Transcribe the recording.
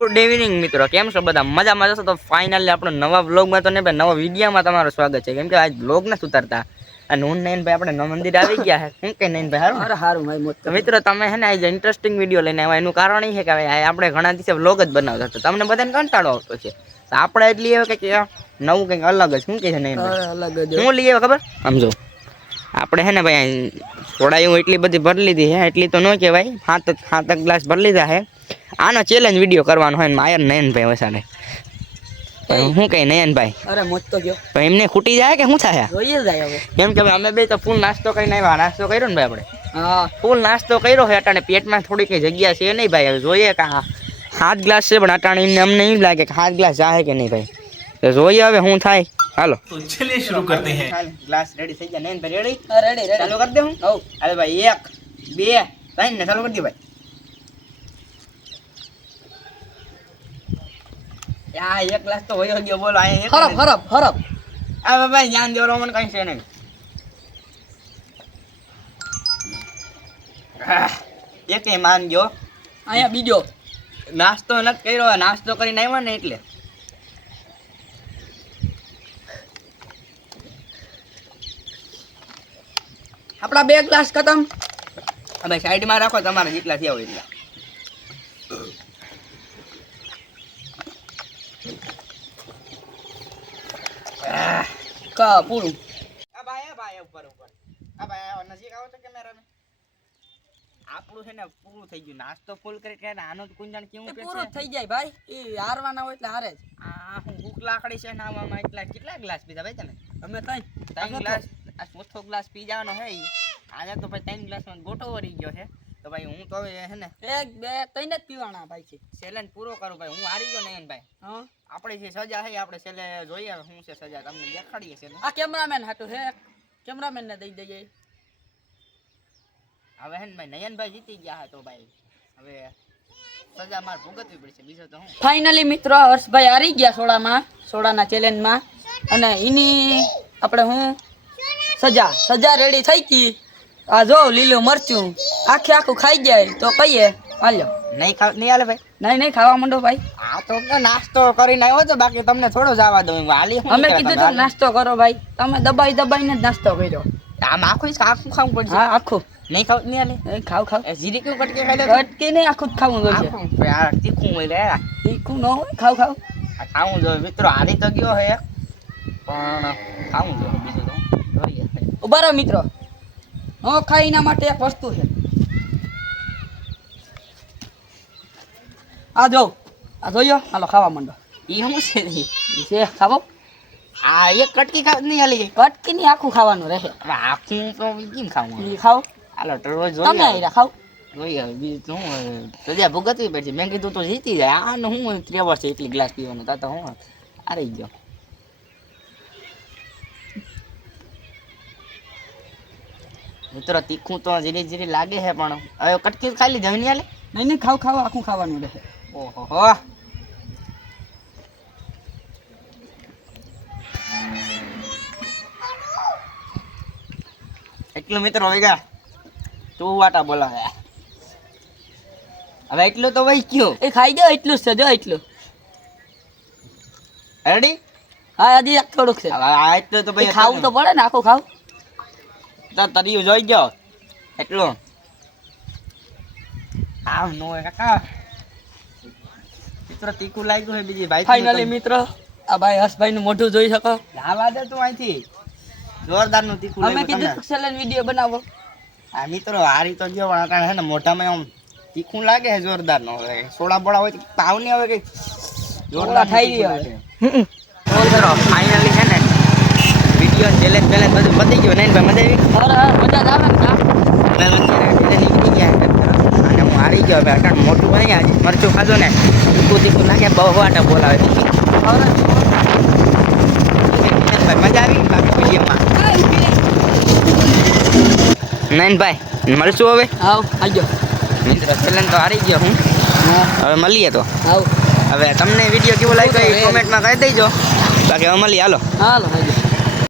Good evening મિત્રો, કેમ છો બધા? મજામાં જશો તો ફાઇનલી આપણો નવા વ્લોગમાં તો ને ભાઈ નવા વિડીયોમાં તમારું સ્વાગત છે. કેમ કે આજ વ્લોગ નથી ઉતારતા અને હું નયનભાઈ આપણે મંદિર આવી ગયા છે. શું કે નયનભાઈ હારું ભાઈ? તો મિત્રો તમે છે ને આજે ઇન્ટરેસ્ટિંગ વિડીયો લઈને આવ્યા. એનું કારણ એ છે કે આપણે ઘણા દિવસે વ્લોગ જ બનાવતા હતા, તમને બધાને કંટાળો આવતો છે. તો આપણે એટલી આવે કે નવું કંઈક અલગ જ. શું કે છે નયનભાઈ? અલગ જ હું લઈ આવે ખબર? સમજો આપણે છે ને ભાઈ થોડા એવું એટલી બધી ભરી લીધી છે. એટલી તો ન કહેવાય, 7 ગ્લાસ ભરી લીધા છે. આનો ચેલેન્જ વિડીયો કરવાનો હોય ને માયર નયનભાઈ વસાડે. શું કહે નયનભાઈ? અરે મોજ તો ગયો તો એમને ખૂટી જાય કે શું થાય? જોઈએ જાય હવે. કેમ કે અમે બે તો ફૂલ નાસ્તો કરીને આવ્યા. નાસ્તો કર્યો ને ભાઈ આપણે? હા, ફૂલ નાસ્તો કર્યો છે. અટાણે પેટમાં થોડી કઈ જગ્યા છે નહીં ભાઈ. હવે જોઈએ કે 7 ગ્લાસ છે પણ અટાણે એમને અમને નહીં લાગે કે 7 ગ્લાસ જાય કે નહીં ભાઈ. તો જોઈએ હવે શું થાય. હાલો तो चलिए शुरू करते हैं. ગ્લાસ રેડી થઈ ગયા. નયનભાઈ રેડી? રેડી ચાલુ કરી દે. હું અરે ભાઈ 1 2 3 ને ચાલુ કરી દે ભાઈ. આ 1 ગ્લાસ તો વયો ગયો. બોલો અહીંયા હરપ આ ભાઈ ધ્યાન દેવાનો મને કઈ છે નહીં. એકે માન ગયો. અહીંયા બીજો નાસ્તો નથી કર્યો, નાસ્તો કરીને આવ્યો ને એટલે. આપડા 2 ગ્લાસ ખતમ. હવે સાઈડમાં રાખો, તમારે જેટલા થયા હોય એટલા. કા પૂરું. આ ભાઈ ઉપર આવો નજીક આવો તો કેમેરાને. આપણું છે ને પૂરું થઈ ગયું. નાસ્તો ફૂલ કરી કે આનો જ કુંજણ કેવું કે પૂરું થઈ જાય ભાઈ. એ હારવાના હોય એટલે હારે જ. આ હું ભૂખ લાકડી છે ને આમાં કેટલા ગ્લાસ પીધા ભાઈ તમે? અમે 3 ગ્લાસ. આ ચોથો ગ્લાસ પી જવાનો હે. આજે તો ભાઈ 3 ગ્લાસમાં ગોટો વળી ગયો છે. તો ભાઈ હું તો હવે હે ને 1 2 3 જ પીવાના ભાઈ છે. ચેલેન્જ પૂરો કરું ભાઈ. હું હારી ગયો નયનભાઈ. હા, આપણે જે સજા છે આપણે છેલ્લે જોઈએ શું છે સજા, તમને દેખાડીએ છે. આ કેમેરામેન હાટુ હે, કેમેરામેન ને દઈ દઈએ. હવે હે ને ભાઈ નયનભાઈ જીતી ગયા તો ભાઈ હવે સજા માર ભોગવવી પડશે. બીજો તો હું ફાઇનલી મિત્રો હર્ષભાઈ હારી ગયા સોડાના ચેલેન્જમાં. અને એની આપણે હું સજા રેડી થઈ ગઈ. આ જો લીલું મરચું આખું ખાઈ જાય તો કહીએ હાલ્યો. નહીં હાલે ભાઈ. નહીં ખાવા માંડો ભાઈ. આ તો નાસ્તો કરીને આવ્યો તો, બાકી તમને થોડો જ આવવા દઉં. અમે કીધું તો નાસ્તો કરો ભાઈ. તમે દબાઈને જ નાસ્તો કર્યો. આમ આખું ખાવું પડશે. હા, આખું નહીં ખાવ નહીં હાલે. ખાવ જીરી કેવું કટકે ખાઈ લે. કટકી નહીં, આખું જ ખાવું જોઈએ. આ તીખું હોય લે. તીખું ન હોય, ખાવ આ ખાવું જોઈએ મિત્રો. હારી તો ગયો હે પણ ખાવું જોઈએ. બીજું તો જોઈએ. ઉભા રહો મિત્રો. હું ખાઈ એના માટે એક વસ્તુ છે. આ જોયો હાલો ખાવા માંડો. એ શું છે? છે ખાવો. આ એક કટકી ખાવ નહીં હાલી. કટકી ની આખું ખાવાનું રહે. હવે આખું તો કેમ ખાવું? ઈ ખાવ. હાલો રોજ તમે જોઈએ. આયરા ખાવ. જોઈએ બીજું શું સજા ભોગવવી પડશે. મેં કીધું તો જીતી જાય. આનો હું 3 વર્ષ એટલી ગ્લાસ પીવાનો તા તો હું હારી ગયો. મિત્રો તીખું તો ધીરે લાગે છે પણ હવે કટકી ખાઈ લીધી. નહીં હાલે. નહીં ખાવ આખું ખાવાનું રહે. ઓહો એટલું મિત્રો હોય ગયા. તું વાટા બોલાવે. હવે એટલું તો વહી ગયું. એ ખાઈ જાઓ, એટલું જ છે. જો એટલું રેડી. હા, હજી એક થોડુંક છે. આ એટલું તો ભાઈ ખાવું તો પડે ને, આખું ખાવ. તો તરિયું જોઈ ગયો એટલું. આવ નો કાકા મિત્રો તીખું લાગ્યું છે. બીજી ભાઈ ફાઇનલી મિત્રો આ ભાઈ હર્ષભાઈ નું મોઢું જોઈ શકો. લાવા દે તું અહીંથી. જોરદાર નું તીખું અમે લાગ્યું કીધું તમને. ચેલેન્જ વિડીયો બનાવો. આ મિત્રો હારી તો ગયો પણ અટાણે છે ને મોઢામાં આમ તીખું લાગે છે જોરદાર નો. સોડા બોડા હોય તો તાવ નહીં આવે કઈ જોરદાર થઈ તીખું ગયો. લાગે. ફાઇનલી છે ને વિડીયો ચેલેન્જ બધું પતી ગયું. નહીં ભાઈ મજા આવી. મજા જ આવે ને કા? અત્યારે નીકળી ગયા અને હું હારી ગયો. હવે અટાણ મોટું બની આજે મરચું ખાધું ને તીખું લાગે. બહુ વાટા બોલાવે. મજા આવી બાકી વિડીયોમાં. નયનભાઈ મળશું હવે. આવ આવજો મિત્રો ચેલેન્જ તો હારી ગયો હું. હવે મળીએ તો. આવ. હવે તમને વિડીયો કેવો લાગ્યો એ કોમેન્ટમાં કહી દેજો. બાકી હવે મળીએ. હાલો હાલો આવજો.